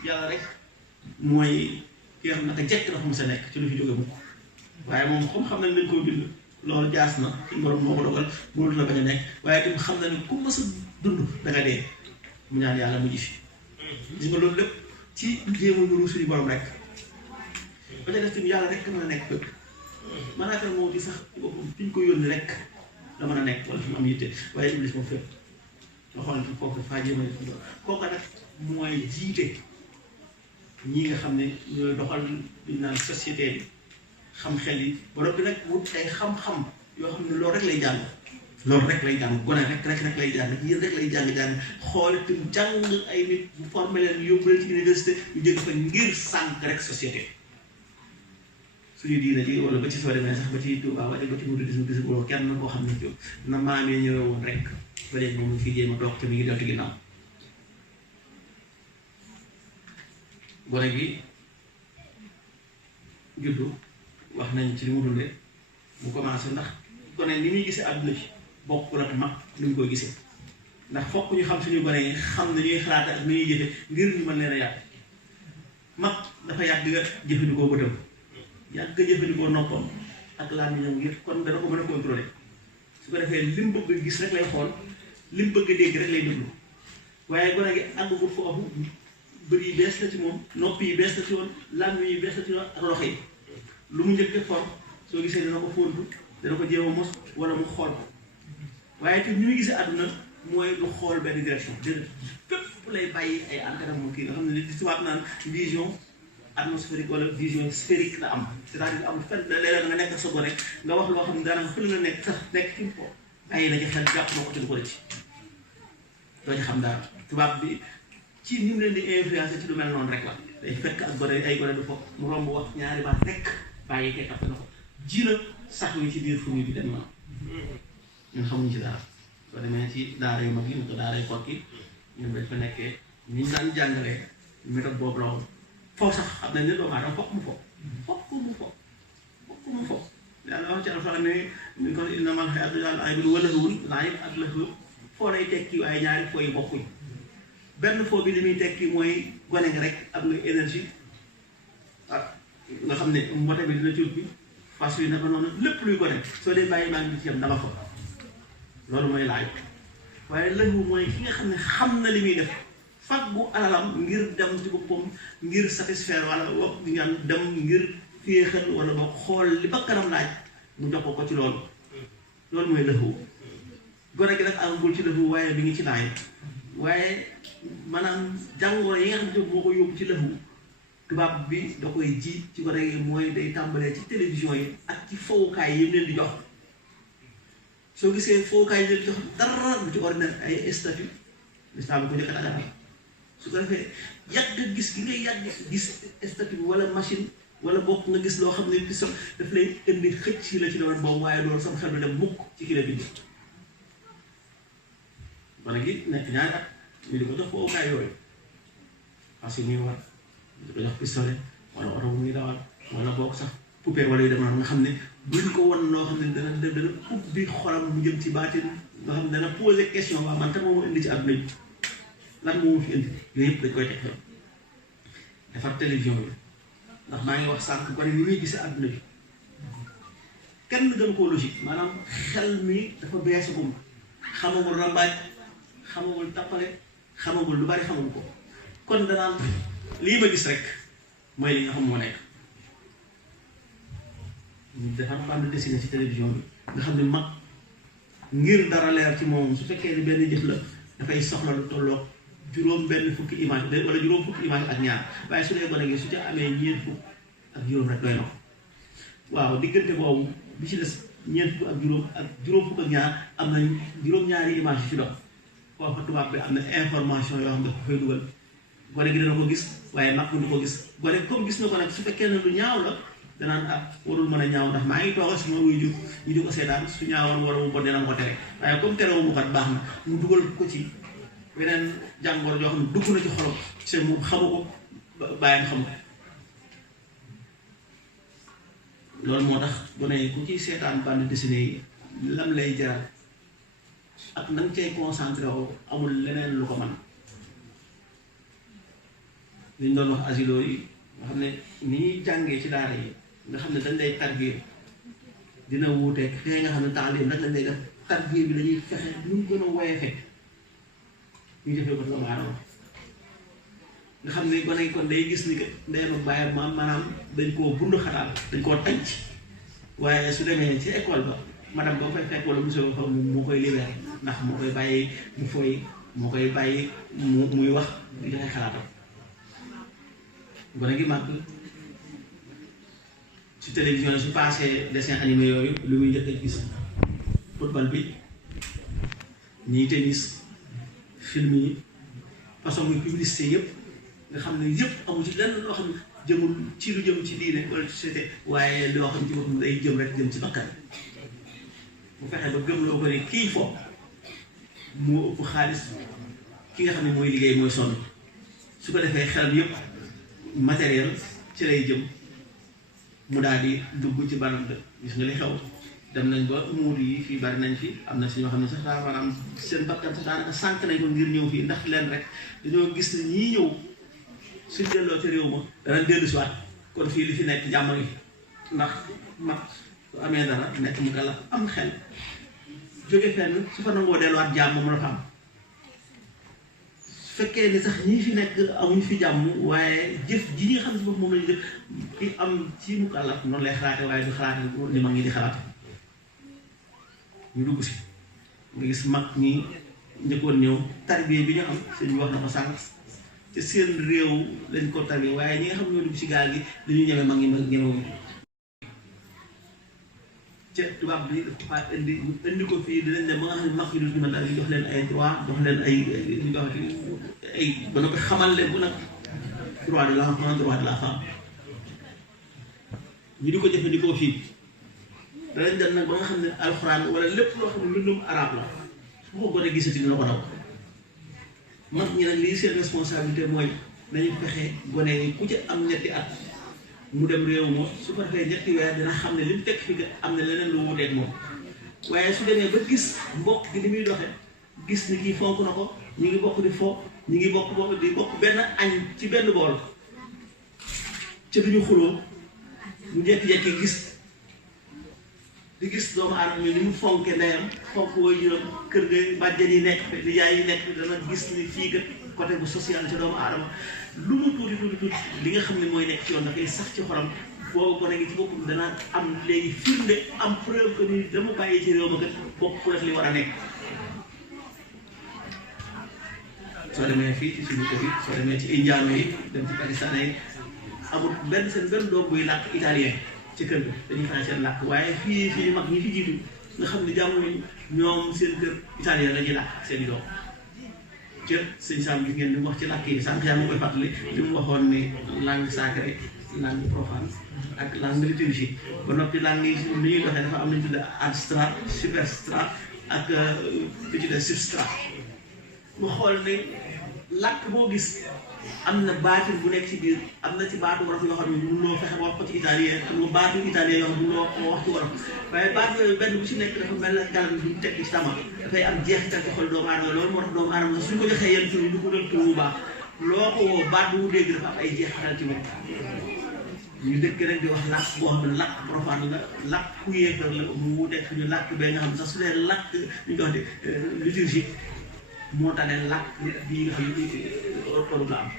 yàlla rek mooy ki nga xam naka jekk dafa mos a nekk ci lu fi jóge mukk waaye moom comme xam nañ lañ koy bind loolu jaas na suñu borom moo ko dogal mënut la bañ a nekk waaye tamit xam na ne ku mës a dund danga dee mu ñaan yàlla mujj fi gis nga loolu lépp ci jéem a nuru suñu borom rek ba ca def tamit yàlla rek mën a nekk fépp malaaka moo di sax ci boppam fi ñu ko yónni rek la mën a nekk wala fi mu am yitte waaye iblis moom fépp nga xool ne foofu faa jéem a def kooka nag mooy jiite ñi nga xam ne ñooy doxal duñ naan société bi xam xel yi ba noppi nag wut ay xam-xam yoo xam ne loolu rek lay jàng gone rek lay jàng yéen rek lay jàng xool itam jàng ay nit bu formé leen yóbbu leen ci université ñu jóge fa ngir sànq rek société suñu diine ji wala ba ci soo demee sax ba ci Tuubaa wala ba ci mouridisme gis nga kenn koo xam ne jóg na maamee ñëwee woon rek ba léegi moom mu fi jéem a doog te mi ngi deltu ginnaaw gone gi juddu wax nañ ci li mu dundee mu commencé ndax gone ni muy gisee àdduna bi bokkul ak mag ni mu koy gisee ndax fokk ñu xam suñu gone yi xam ne ñuy xalaat ak nu ñuy jëfe ngir ñu mën leen a yàq mag dafa yàgg nga jëfandikoo bëtam yàgg nga jëfandikoo noppam ak làmmiñam ngir kon dana ko mën a contrôler su ko defee li mu bëgg gis rek lay xool li mu bëgg dégg rek lay déglu waaye gone gi àggagul foofu bët yi bees la ci moom nopp yi bees la ci woon làmmiñ yi bees la ci woon ak loxo yi lu mu njëkk for soo gisee dana ko fóontu dana ko jéem a mos wala mu xool ko waaye te ñu ngi gisee àdduna mooy lu xool benn direction déedéet fépp lay bàyyi ay antenne mu kii nga xam ne li tubaab naan vision atmosphérique wala vision sphérique la am c'est-à-dire amul fenn léeg-léeg nga nekk sa rek nga wax loo xam ne daanaka fële la nekk sax nekk fi mu ko bàyyi na ci xel jàpp na ko te du ko ci doo ci xam dara tubaab bi ci ni mu leen di influencer ci lu mel noonu rek la day fekk ak gone ay gone du foofu mu romb wax ñaari baat rek bàyyi kay capté na ko ji na sax wi ci biir famille bi dem na ñun xamuñ ci dara soo demee ci daara yu mag yi ñu ko daara yu kokki ñun dañ fa nekkee ni ñu daan jàngalee méthode boobu la woon foofu sax xam nañ ne doomu aadama fokk mu fo yàlla wax ci alxuraan ne ñu ko innamal hayaatu laa'ibun wa lahwun laa'ib ak lahu foo lay tekki waaye ñaari foo yi bokkuñ benn foo bi li muy tekki mooy gone nga rek am nga énergie ak nga xam ne mbote bi dina cuut bi fas yi naka noonu lépp luy gone soo dee bàyyi maa ngi ci yam dama fa loolu mooy laaj waaye lahu mooy ki nga xam ne xam na li muy def faggu alalam ngir dem ci boppam ngir satisfaire wala wax di nga dem ngir féexal wala ba xool li ba kanam laaj mu jox ko ci loolu mooy lahu gone gi nag amagul ci lahu waaye bi ngi ci laaj waaye maanaam jàngoro yi nga xam ne moo ko yóbbu ci lahu tubaab bi da koy ji ci gone gi mooy day tàmbalee ci télévision yi ak ci fowukaay yi leen di jox soo gisee fowukaay yi leen di jox dara lu ci ordinaire ay statut l'islam bi ko njëkk a daganal su ko defee yàgg gis gi ngay yàgg gis statut bi wala machine wala bokk nga gis loo xam ne piston daf lay indi xëcc ci la ci doon boobu waaye loolu sama xel du dem mukk ci ki la bind wala gi nekk ñaari at ñu di ko jox fowukaay yooyu parce que muy war di ko jox pistolet wala oto bu muy dawal wala bokk sax poupée wala yu dem noonu nga xam ne buñ ko won loo xam ne dana ubbi xolam mu jëm ci baatin nga xam ne dana poser question waa man kat moo ma indi ci àdduna bi lan moo ma fi indi yooyu yëpp dañ koy teg defar télévision bi ndax maa ngi wax sànq gone ni muy gisee àdduna bi kenn gën koo logique maanaam xel mi dafa beesagum xamagul rambaaj xamagul tappale xamagul lu bari xamagul ko kon danaan lii ma gis rek mooy li nga xam moo nekk dafa bande dessinée ci télévision bi nga xam ne mag ngir dara leer ci moom su fekkee ni benn jëf la dafay soxla lu tolloog juróom benn fukki image wala juróom fukki image ak ñaar waaye su dee gone gi su ca amee ñeent fukk ak juróom rek doy na ko waaw diggante boobu bi ci des ñeent fukk ak juróom fukk ak ñaar am na juróom-ñaari image yu ci dox kooku tubaab bi am na information yoo xam ne ko fay dugal gone gi dana ko gis waaye mag du ko gis gone comme gis na ko nag su fekkee ne lu ñaaw la danaan warul mën a ñaaw ndax maa ngi toog suma wuy jur ñu di ko seetaan su ñaawoon war a mu bon dina ko tere waaye comme terewu mu kat baax na mu dugal ko ci beneen jàngoro joo xam ne dugg na ci xolam c'est moom xamu ko bàyyam xam ko loolu moo tax gone yi ku ciy seetaan bande dessinée yi lam lay jaral ak na nga cay concentré woo amul leneen lu ko mën liñ doon wax asilo yi nga xam ne ni ñuy jàngee ci daara yi nga xam ne dañ lay tarbiya dina wuuteeg fee nga xam ne taalim nag lañ lay def tarbiya bi dañuy fexe lu mu gën a woyee ñu defee ko doomu aadama nga xam ne gone yi kon day gis ni que ndeyam ak bàyyam maanaam dañ koo bund xataal dañ koo tànc waaye su demee ci école ba madame boo koy fekk wala monsieur ba moo koy libéré ndax moo koy bàyyi mu fooy moo koy bàyyi muy wax di joxe xalaatam gone gi màgg ci télévision yi su passé dessin animé yooyu lu muy njëkk a gis football bi ñii tennis film yi façon muy publicité yëpp nga xam ne yëpp amu ci lenn loo xam ne jëmul ci lu jëm ci diine wala ci société waaye loo xam ne ci boppam day jëm rek jëm ci bakkan bu fexe ba gëm loo ko ne kii fo moo ëpp xaalis ki nga xam ne mooy liggéey mooy sonn su ko defee xelam yëpp matériel ci lay jëm mu daal di dugg ci banam de gis nga li xew dem nañ ba muur yi fii bari nañ fi am na si ñoo xam ne sax daa maanaam seen bakkan sax daanaka sànq nañ ko ngir ñëw fii ndax leen rek dañoo gis ne ñii ñëw suñ delloo ci réew ma danañ dellu si waat kon fii li fi nekk jàmm ngi ndax mag su amee dara nekk mu kala am xel jóge fenn su fa nangoo delluwaat jàmm mën a fa am su fekkee ni sax ñii fi nekk amuñ fi jàmm waaye jëf ji ñi nga xam ne si bopp moom lañu def ki am ci mu kala noonu lay xalaate waaye du xalaate ni mag ñi di xalaate ñu dugg si nga gis mag ñi njëkkoon ñëw tarbiya bi ñu am sëñ bi wax na ko sànq ci seen réew lañ ko tabi waaye ñi nga xam ñoo dugg ci gaal gi dañu ñëwee mag ñi mag ñëwuñu ca tubaab bi dafa indi ko fii dinañ dem ba nga xam ne mag yi duñu mën daal di jox leen ay droit jox leen ñu jox ay ba noppi xamal leen bu nag droit de l'enfant droit de la femme ñu di ko jëfandikoo fii danañ dem nag ba nga xam ne alxuraan wala lépp loo xam ne mbindum arab la bu ko gone gisati dina ko daw mag ñi nag lii seen responsabilité mooy nañu fexe gone yi ku ci am ñetti at mu dem réew ma su ko defee ñetti weer dina xam ne li mu teg fi am na leneen lu wuteeg moom waaye su demee ba gis mbokk gi ni muy doxee gis ni kii fonk na ko ñu ngi bokk di fo ñu ngi bokk di bokk benn añ ci benn bool ca duñu xuloo mu jekki-jekki di gis doomu aadama yi ni mu fonke ndeyam fonk wooy juróom kër ga bàjjen yi nekk li yaay yi nekk dana gis ni fii kat côté bu social ci doomu aadama lu mu tuuti li nga xam ne mooy nekk ci yoon dafay sax ci xolam boo gone gi ci boppam dana am léegi firnde am preuve que ni dama bàyyi ci réew ma kat bokk rek li war a nekk soo demee fii ci suñu kër yi soo demee ci indiano yi dem ci pakistanais yi amul seen benn doom buy làkk italien ci kër ga dañuy faral seen làkk waaye fii mag ñi fi jiitu nga xam ne jànguñu ñoom seen kër italien la ñuy làkk seen i doom ca sëñ Sam bi ngeen di wax ci làkk yi sànq yaa ma koy fàttali li mu waxoon ni langue sacrée langue profane ak langue liturgique ba noppi langue yi li ñuy doxee dafa am nañu tudde adstrat superstrat ak li ci de substrat mu xool ni làkk boo gis am na baatin bu nekk ci biir am na ci baatu wolof yoo xam ne mënuloo fexe wax ko ci italien am nga baatu italien yoo xam ne mënuloo ko wax ci wolof waaye baat yooyu benn bu ci nekk dafa mel ne galam bi ñu teg ci tama dafay am jeexital ci xol doomu aadama loolu moo tax doomu aadama sax suñ ko joxee yenn tur yi du ko doon tur bu baax loo ko woo baat bu mu dégg dafa am ay jeexital ci moom ñu dëkk rek di wax làkk boo xam ne làkk profane la làkk ku yéefar la mu wuteeg suñu làkk bee nga xam ne sax su leen làkk ñu ko wax de liturgique moo tax ne làkk bii nga xam ne ortolu la am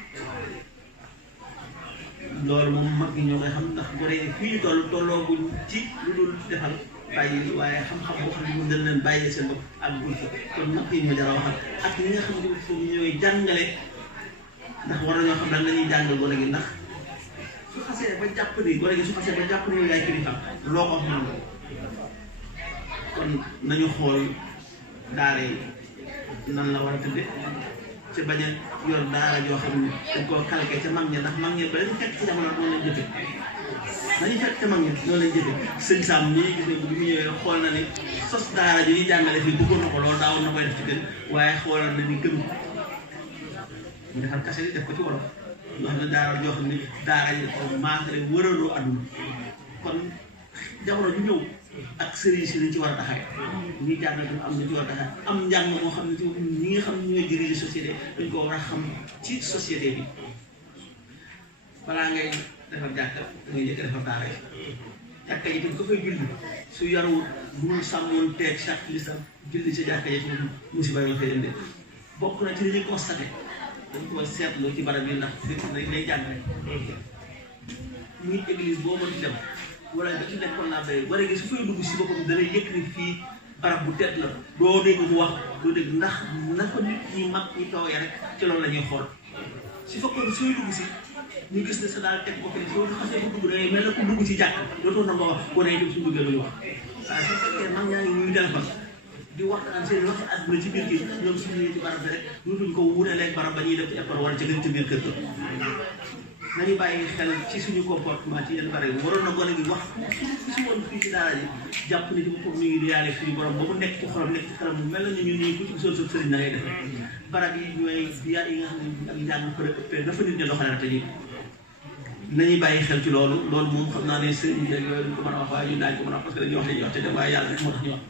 loolu moom mag ñi ñoo koy xam ndax gone yi fii ñu tollooguñ ci lu dul defal bàyyi waaye xam-xam boo xam ne moom dañ leen bàyyee seen bopp ak gul fa kon mag yi ñoo jar a waxal ak ñi nga xam ne foofu ñooy jàngale ndax war nañoo xam lan la ñuy jàngal gone gi ndax su xasee ba jàpp ni gone gi su xasee ba jàpp ni yow yaay kilifa loo ko wax mën ko kon nañu xool daara yi nan la war a tëdde ci bañ a yor daara joo xam ne dañ koo calqué ca mag ña ndax mag ña ba lañu fekk ci jamono noonu lañ jëfe nañu fekk ca mag ña noonu lañ jëfe sëñ Sam ñii gis ne bi mu ñëwee xool na ni sos daara ji ñuy jàngale fii bëggoon na ko loolu daawoon na koy def ci kër waaye xoolal na ni gëm mu defal kase yi def ko ci wolof yoo xam ne daara joo xam ne daara yi ko maasale wëraloo àdduna kon jamono ju ñëw ak sëriñ si lañ ci war a taxawee ñuy jàngal tam am na ci war a taxawee am njàng moo xam ne ci ñi nga xam ne ñooy diriger société dañ ko war a xam ci société bi balaa ngay defar jàkka da ngay njëkk defar daara yi jàkka yi tam ko fay julli su yarawut mënul sàmmoon teeg chaque lislam julli sa jàkka yi foofu musiba la fay indi bokk na ci li ñuy constaté dañ ko seetlu ci barab yi ndax dañ lay jàngale muy église boo mën di dem wala da ci nekkoon naa béy wala gi su fay dugg si boppam da lay yëkk ni fii barab bu tedd la doo dégg mu wax doo dégg ndax na ko nit ñi mag ñi toogee rek ci loolu la ñuy xool si fekkoon sooy dugg si ñu gis ne sa daal teg ko fi soo xasee bu dugg da ngay mel ne ku dugg ci jàkk dootoo na nga wax boo nee dem suñu duggee lu ñu wax waaye su fekkee mag ñaa ngi ñuy téléphone di waxtaan seen waxi àdduna ci biir gi ñoom suñu ñëwee ci barab bi rek dootuñ ko wutaleeg barab ba ñuy def ci école wala ci gën ci biir kër ga nañu bàyyi xel ci suñu comportement ci yenn barab yi waroon na gone gi wax si woon fii ci daara ji jàpp ni ci boppam mi ngi riyaale suñu borom ba mu nekk ci xolam nekk ci xelam mu mel na ñu nii ku ci gisoon sa sëriñ na ngay def barab yi ñooy biyaat yi nga xam ne ak njàng fa la ëppee dafa nit ñi doxalee te ñi nañuy bàyyi xel ci loolu moom xam naa ne sëriñ bi yooyu duñ ko mën a wax waaye ñun daañu ko mën a wax parce que dañuy wax dañuy wax te dem waaye yàlla rek moo tax ñu wax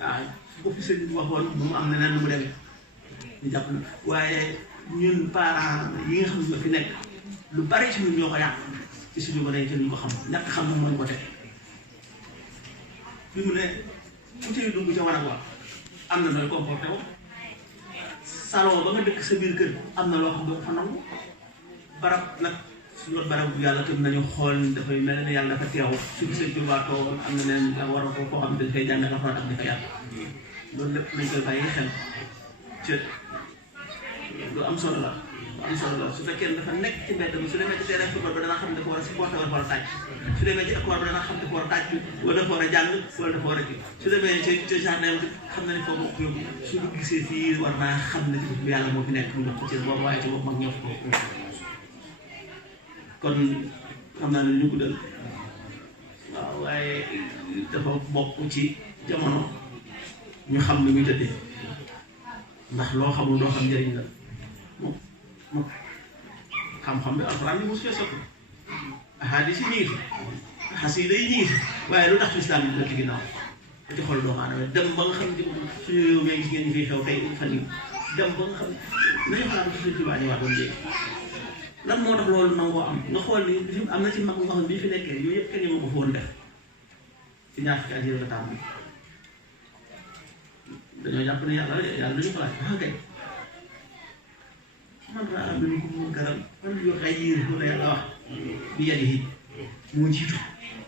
waaw su ko fi sëriñ bi waxoon mu am neneen nu mu demee ñu jàpp na waaye ñun parents yi nga xam ne ñoo fi nekk lu bari ci ñun ñoo ko yàq ci suñu ko ci ñu ko xam ñàkk xam na moo ñu ko teg fi mu ne ku ci dugg ca war a wax am na nooy comporté wu salon ba nga dëkk sa biir kër am na loo xam doo ko fa nangu barab nag suñu barab bu yàlla tam nañu xool dafay mel ne yàlla dafa teew suñu sëñ bi waatoo am na neen war a koo xam ne dañ fay jàngal alxuraan ak dafa yàlla loolu lépp nañ koy bàyyi xel ci lu am solo la am solo la su fekkee dafa nekk ci mbedd mi su demee ci terrain football ba dana xam ne dafa war a supporter wala dafa war a tàcc su demee ci école ba dana xam dafa war a tàcc wala dafa war a jàng wala dafa war a kii su demee ci jardin xam na ne foofu ko yóbbu su du gisee fii war naa xam ne ci yàlla moo fi nekk mu jox ko ci boobu waaye ci boobu mag ñëw ko kon xam naa ne ñu guddal waaw waaye dafa bokk ci jamono ñu xam lu muy tëddee ndax loo xamul doo xam njëriñ la moom xam-xam bi alxuraan bi mos fee sotti ahadis yi ñu ngi fi xasida yi ñu ngi fi waaye lu tax lislaam bi dina ci ginnaaw ba ci xol doomu aadama dem ba nga xam ne suñu réew mi gis ngeen ñu fiy xew tey fan yi dem ba nga xam nañu xalaat ko suñu tubaab yi waatoon léegi lan moo tax loolu nangoo am nga xool ni am na ci mag nga xam ne bi fi nekkee yooyu yëpp kenn yëngu ko fa woon def ci ñaar fukki at yi la tàmm dañoo jàpp ne yàlla dañu ko laaj ah kay man raa am nañu ko mu garal man yoo xay yéer loolu la yàlla wax bi yàlla yi moo jiitu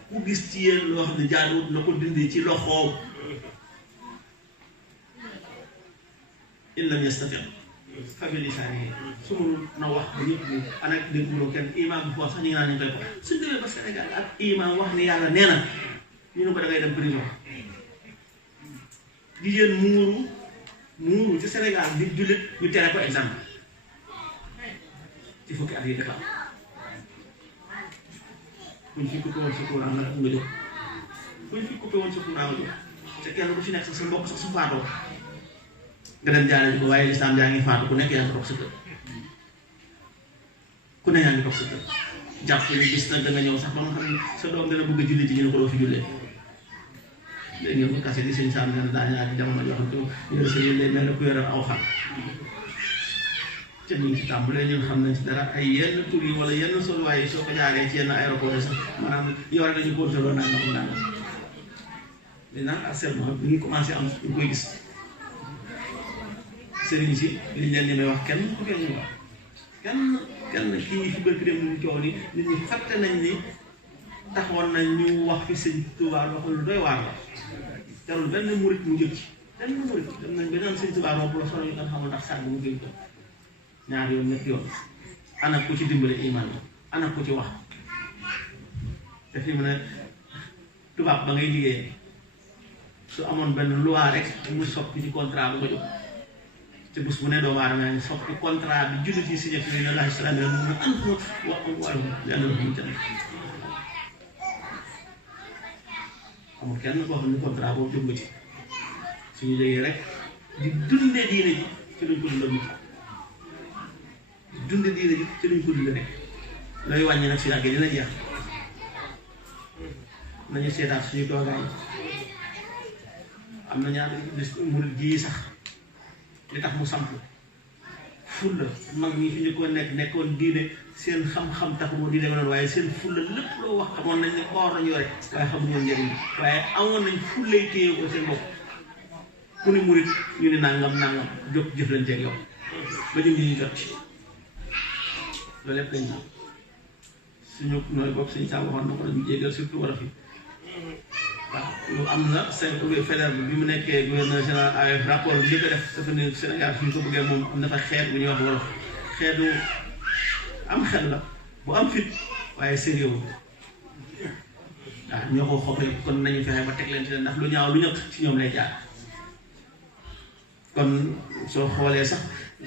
ku gis ci yéen loo xam ne jaaduwut la ko dindi ci loxoom in lam yastati' fa bi lisaanihi su mënul na wax ba ñëpp ñu anak dégguloo kenn imaam bi wax sax ñu ngi naan ñu koy ko suñ demee ba Sénégal ak imaam wax ni yàlla nee na ñu ne ko da ngay dem prison jigéen muuru ci Sénégal di jullit ñu tere ko exemple ci fukki at yi def am buñ fi coupé woon sa courant nga jóg buñ fi coupé woon sa courant nga jóg te kenn ku ci nekk sax sa mbokk sax su faatoo nga dem jaaree ji ko waaye lislaam yaa ngi faatu ku nekk yaa ngi toog sa kër ku ne yaa ngi toog sa kër jàpp ni gis nag da nga ñëw sax ba nga xam ne sa doom dana bëgg a julli ci ñu ne ko doo fi jullee léegi ngeen ko kase di sëñ Saam ne daa ñaari jamono yoo xam ne yore sa yéen mel ne ku yore aw xar ca ñu ngi ci tàmbalee ñun xam nañ ci dara ay yenn tur yi wala yenn solwaay yi soo ko jaaree ci yenn aéroport yi sax maanaam yow rek dañu contrôlé naan li naan harcèlement bi ñu commencé am ñu koy gis sëriñ si liñ leen ñemee wax kenn ku fee ñu wax kenn kii fi bëgg dem ñu coow ni nit ñi fàtte nañ ni taxawoon nañ ñu wax fi sëñ Tuubaa wax lu doy waar la terul benn murit mu jëg ci benn murit dem nañ ba naan sëñ Tuubaa romb la solo ñu kan xamul ndax sàgg mu gën ko ñaar yoon ñett yoon ana ku ci dimbale iman la ana ku ci wax te fi mu ne tubaab ba ngay liggéey su amoon benn loi rek mu soppi ci contrat bu ko jóg te bés bu ne doomu aadama yaa ngi soppi contrat bi jullit yi signé fi ne laaj salaam mun na am wàllu yàlla mu ca amul kenn koo xam ne contrat boobu jóg nga ci suñu jógee rek di dundee diine ji ci lañ ko dundal mucc di dundee diine ji ci lañ ko dundal nekk looy wàññi nag su yàggee dina jeex nañu seetaat suñu toogaay am na ñaar murid ji sax li tax mu samp fulla mag ñi fi ñu ko nekkoon diine seen xam-xam tax moo di demee noonu waaye seen fulla lépp loo wax xamoon nañ ne or nañu yore waaye xamuñu woon njëriñ waaye amoon nañ fullay téye ko seen bopp ku ne murid ñu ne nangam jóg jëflanteeg yow ba ñu ngi jot ci loolu lépp lañ naan suñu nooy bopp suñu saa waxoon na ko dañu jégal surtout wala fi waaw lu am na fédéral bi mu nekkee gouverneur général AOF rapport bi li ko def dafa ne Sénégal fi ñu ko bëggee moom am na fa xeet bu ñuy wax wolof xeetu am xel la bu am fit waaye sérieux waaw ñoo ko xoppee kon nañu fexe ba teg leen ci ndax lu ñaaw lu ñëw ci ñoom lay jaar kon soo xoolee sax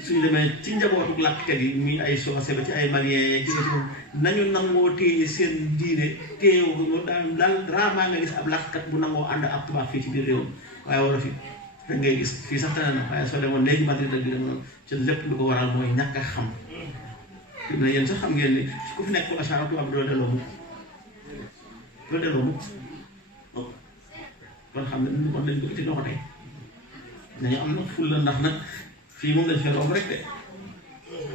suñu demee ci njabootu làkkat yi muy ay soose ba ci ay malien yi ci nañu nangoo téye seen diine téye daal rarement nga gis ab làkkat bu nangoo ànd ak tubaab fii ci biir réew waaye war a fi da ngay gis fii sax tane na waaye soo demoon léegi Madrid ak di dem noonu ci lépp lu ko waral mooy ñàkk a xam fi mu ne yéen sax xam ngeen ni ku fi nekk achara tubaab doo delloo mukk kon xam ne nu kon lañ ko ci loxo tey nañu am nag ful la ndax nag fii moom lañ fee romb rek de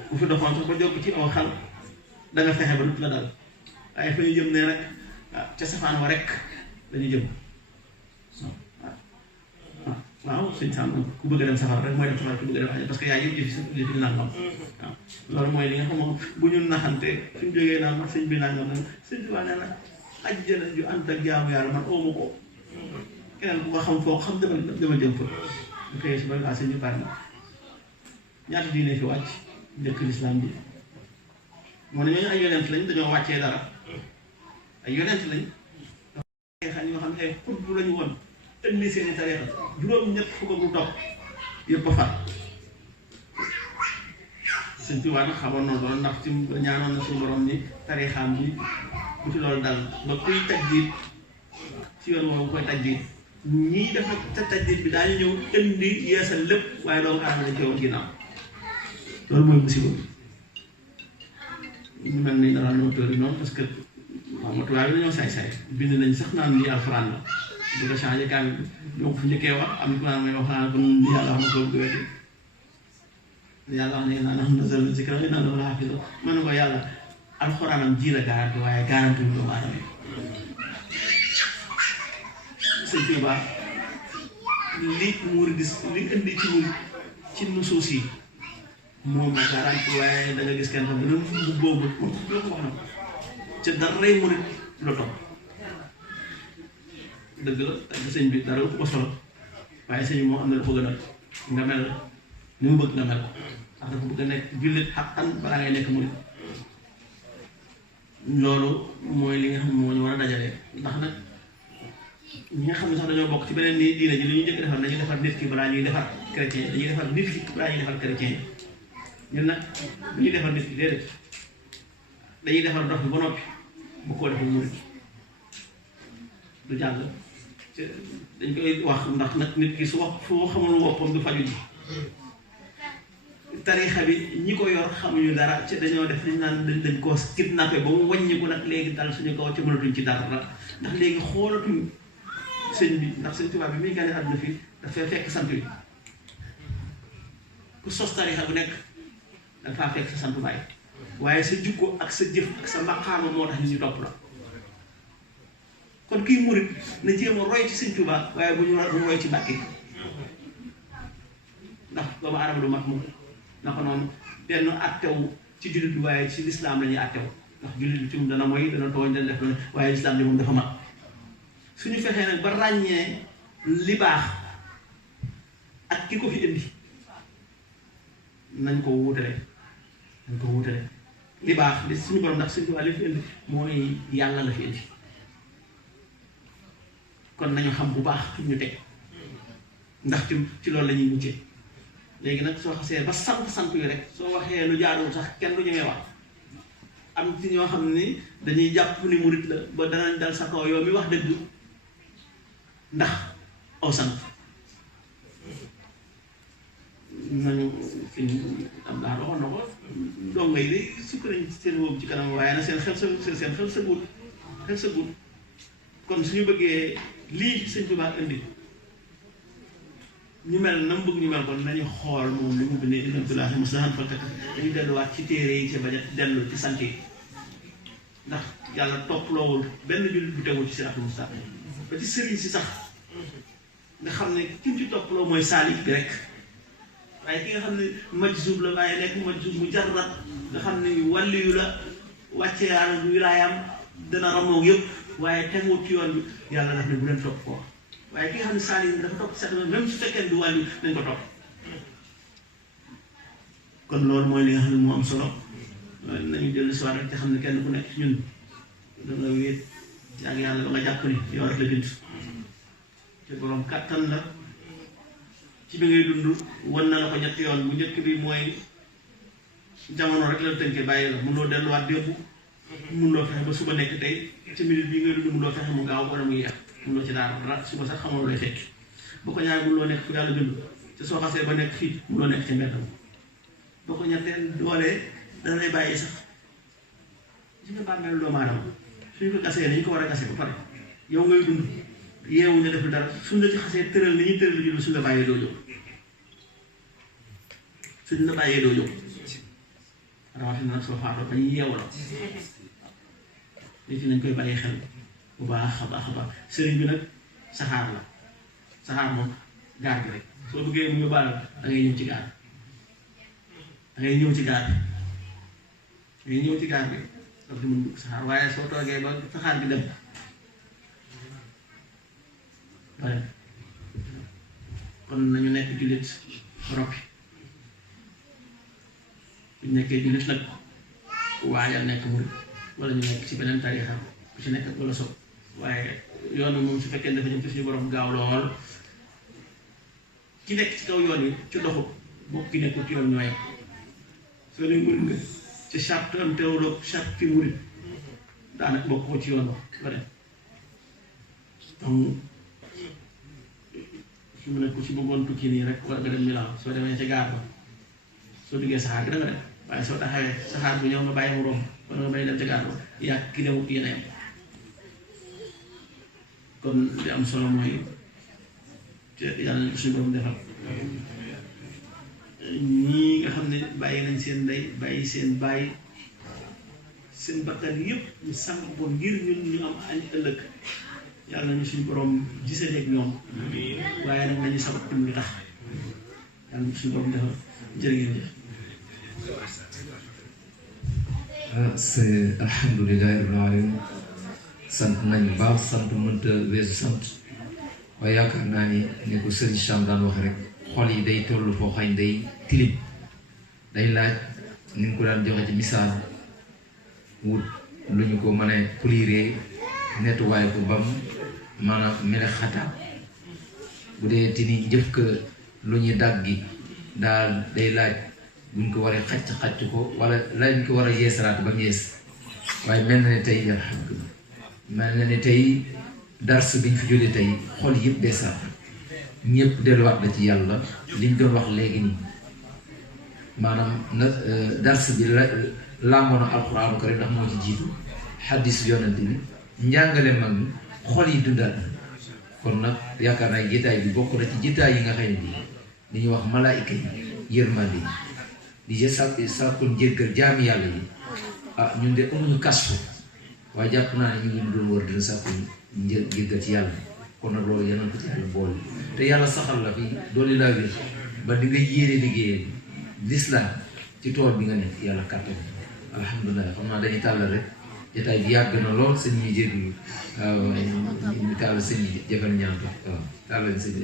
ku fi doxoon sax ba jokk ci aw xal da nga fexe ba nut la dal waaye fa ñu jëm ne rek ca safaan wa rek dañu jëm waaw sëñ Sam ku bëgg a dem safara rek mooy dem safara ku bëgg a dem àjjana parce que yaa yëpp jëf fi nangam waaw loolu mooy li nga xam moom bu ñu naxante suñ jógee naan man sëñ bi nangam nag sëñ bi waa nee na àjjana ju ànd ak jaamu yàlla man ooma ko keneen ku ko xam foo xam demal jëm fa ñu koy si ba sëñ bi pare na ñaata diine fi wàcc njëkk lislaam bi moo ne ñooñu ay yonent lañ dañoo wàccee dara ay yonent lañ tariixa ñoo xam ne ay xutbu lañu woon indi seeni tariixa juróom-ñett fukk ak lu topp yëpp a far sëñ Tuubaa nag xamoon na loolu ndax ci ñaanoon na suñu borom ni tariixaam bi bu ci loolu dal ba kuy tajdiid ci yoon woowu koy tajdiid ñii dafa tajdiid bi daañu ñëw indi yeesal lépp waaye doomu aadama dañ koy woon ginnaaw loolu mooy musiba bi ñu mel ni dara noteur yi noonu parce que xam tubaab yi dañoo saay-saay bind nañ sax naan lii alxuraan la bu ko changé kaamil bi ñoo ko fi njëkkee wax am na ku naan may wax naan kon li yàlla wax na ko bëgg weti yàlla wax ne naa nahnu nazzalna zikra wa innaa lahu lahaafizuun mën na ko yàlla alxuraanam ji la garanti waaye garanti wu doomu aadama sëñ Tuubaa li muridis li indi ci murid ci nusuus yi moom la garanti waaye da nga gis kenn xam dana bu boobu moom loo ko wax na ca daray murid la topp dëgg la ak sëñ bi dara ëpp ko solo waaye sëñ bi moo am na lu ko gën a nga mel ni mu bëgg nga mel ko ndax dafa bëgg a nekk jullit xaqan balaa ngay nekk murid loolu mooy li nga xam moo ñu war a dajale ndax nag ñi nga xam ne sax dañoo bokk ci beneen ni diine ji li ñu njëkk defar dañuy defar nit ki balaa ñuy defar chrétien dañuy defar nit ki balaa ñuy defar chrétien ñun nag bu ñuy defar nit ki déedéet dañuy defar dox bi ba noppi bu koo defal murid du jàll dañ koy wax ndax nag nit ki su wax foo xamul woppam du faju ji tariixa bi ñi ko yor xamuñu dara ci dañoo def liñ naan dañ koo kidnappé ba mu wàññiku nag léegi dal suñu kaw ca mënatuñ ci dara ndax léegi xoolatuñ sëñ bi ndax sëñ Tuubaa bi muy gane àdduna fii dafay fekk sant bi ku sos tariixa bu nekk dafaa fekk sa sant baay waaye sa jukko ak sa jëf ak sa maqaama moo tax nit ñu topp la kon kii murit na jéem a roy ci sëñ Tuubaa waaye bu ñu roy ci Mbàkke ndax doomu aadama du mat moom naka noonu benn attewu ci jullit bi waaye ci lislaam la ñuy attewu ndax jullit bi ci moom dana mooy dana tooñ dana def waaye lislaam li moom dafa mat suñu fexee nag ba ràññee li baax ak ki ko fi indi nañ ko wutale li baax li suñu borom ndax suñu Tuubaa li fi indi mooy yàlla la fi indi kon nañu xam bu baax fi ñu teg ndax ci loolu la ñuy muccee léegi nag soo xasee ba sant yi rek soo waxee lu jaarul sax kenn du ñemee wax am ci ñoo xam ni dañuy jàpp ni murit la ba danañ dal sa kaw yow mi wax dëgg ndax aw sant nañu fi am daa waxoon na ko donga yi de sukk nañ seen wóobu ci kanam waaye na seen xel sa guut kon suñu bëggee lii sëñ Tuubaa indi ñu mel na mu bëgg ñu mel kon nañu xool moom li mu bindee inna Abdullahi mustahan falkat dañu delluwaat ci téere yi ca bañ a dellu ci sant yi ndax yàlla topploowul benn jullit bu tegul ci siraatul mustaqiim ba ci sëriñ si sax nga xam ne ki mu ci topploo mooy saalif bi rek waaye ki nga xam ne majzuub la waaye nekk majzuub mu jarrat nga xam ne wàlliyu la wàcce yàlla wilaayam dana ramoog yëpp waaye teguwut ci yoon bi yàlla daf ne bu leen topp koo waaye ki nga xam ne saalif dafa topp sax même su fekkee du wàllu nañ ko topp kon loolu mooy li nga xam ne moo am solo nañu dellu si waat rek te xam ne kenn ku nekk ci ñun da nga wéet yaa ngi yàlla ba nga jàpp ni yow rek la bind te borom kàttan la ci bi ngay dund wan na la ko ñetti yoon bu njëkk bi mooy jamono rek la tënkee bàyyi la mënuloo delluwaat démb mënuloo fexe ba suba nekk tey ci minute bii ngay dund mënuloo fexe mu gaaw wala mu yeex mënuloo ci dara suba sax xamoo lay fekk bu ko ñaaree mënuloo nekk fu yàlla bind te soo xasee ba nekk fii mënuloo nekk ci mbeddam boo ko ñetteel doolee dana lay bàyyi sax ci nga bàmmeelu doomu aadama suñ ko gasee nañ ko war a gasee ba pare yow ngay dund yeewu ñu def dara suñ la ci xasee tëral ni ñuy tëral julli suñ la bàyyee doo jóg suñ la bàyyee doo jóg rawatina nag soo faatoo ba ñu yeewu la nit ñi nañ koy bàyyi xel bu baax a baax sëriñ bi nag saxaar moom gaar bi rek soo bëggee mu yóbbaale da ngay ñëw ci gaar da ngay ñëw ci gaar bi daf di mën dugg saxaar waaye soo toogee ba saxaar bi dem kon nañu nekk jullit roppi ñu nekkee jullit nag waajal nekk murid wala ñu nekk ci beneen tariixa ku ci nekk wala sob waaye yoonu moom su fekkee dafa jëm ci suñu borom gaaw lool ki nekk ci kaw yoon wi ci doxu bokk ki nekkul ci yoon ñooy soo leen murid nga ci charte am teewloo charte fi murid daanaka bokk ko ci yoon ba dem donc su mu ne ku ci bëggoon tukki nii rek war nga dem Milan soo demee ca gaar ba soo duggee saxaar gi da nga dem waaye soo taxawee saxaar bu ñëw nga bàyyi mu romb wala nga bañ dem ca gaar ba yaa ki demut yéen a yem kon li am solo mooy yàlla na ko suñu borom defal ñii nga xam ne bàyyi nañ seen ndey bàyyi seen bàyyi seen bakkan yëpp ñu sànq ko ngir ñun ñu am añ ëllëg yàlla nañu suñu borom gisee ak ñoom waaye nag nañu sabab tim lu tax yàlla nañu suñu borom defal jërë ngeen jëf. C'est alhamdulillahi rabbil alamin sant nañ baax sant mënta weesu sant waaye yaakaar naa ni ko Serigne Cham daan wax rek xol yi day toll foo xañ day tilim day laaj ni nga ko daan joxe ci misaal wut lu ñu ko mën a poliré nettoyé ko bam maanaam mele xataa bu dee ti ni njëf ka lu ñuy daggi daal day laaj buñ ko waree xacc ko wala lañ ko war a yeesalaat ba mu yees waaye mel na ne tey alhamdulilah mel na ne tey dars biñ fi jógee tey xol yëpp beesaat ñëpp delluwaat na ci yàlla liñ doon wax léegi nii maanaam na dars bi làmboon na alxuraanu karim ndax moo ci jiitu xaddis yonent bi njàngale mag mi xol yi dundaat na kon nag yaakaar naa jitaay bi bokk na ci jitaay yi nga xam ne bii li ñuy wax malaayika yi yërmande yi di sàkkul njéggal jaami yàlla yi ah ñun de amuñu kasfu waaye jàpp naa ne ñu ngi doon wër dina sàkkul njéggal ci yàlla kon nag loolu yal na ko ci yàlla boole te yàlla saxal la fi doole laa wér ba di nga yéene liggéeyee lislaam ci tool bi nga nekk yàlla kàttan alhamdulilah xam naa dañuy tàllal rek jotaay bi yàgg na lool sëñ mi jéggi waaw ñu tàll sëñ jëfal ñaan waaw tàllal sëñ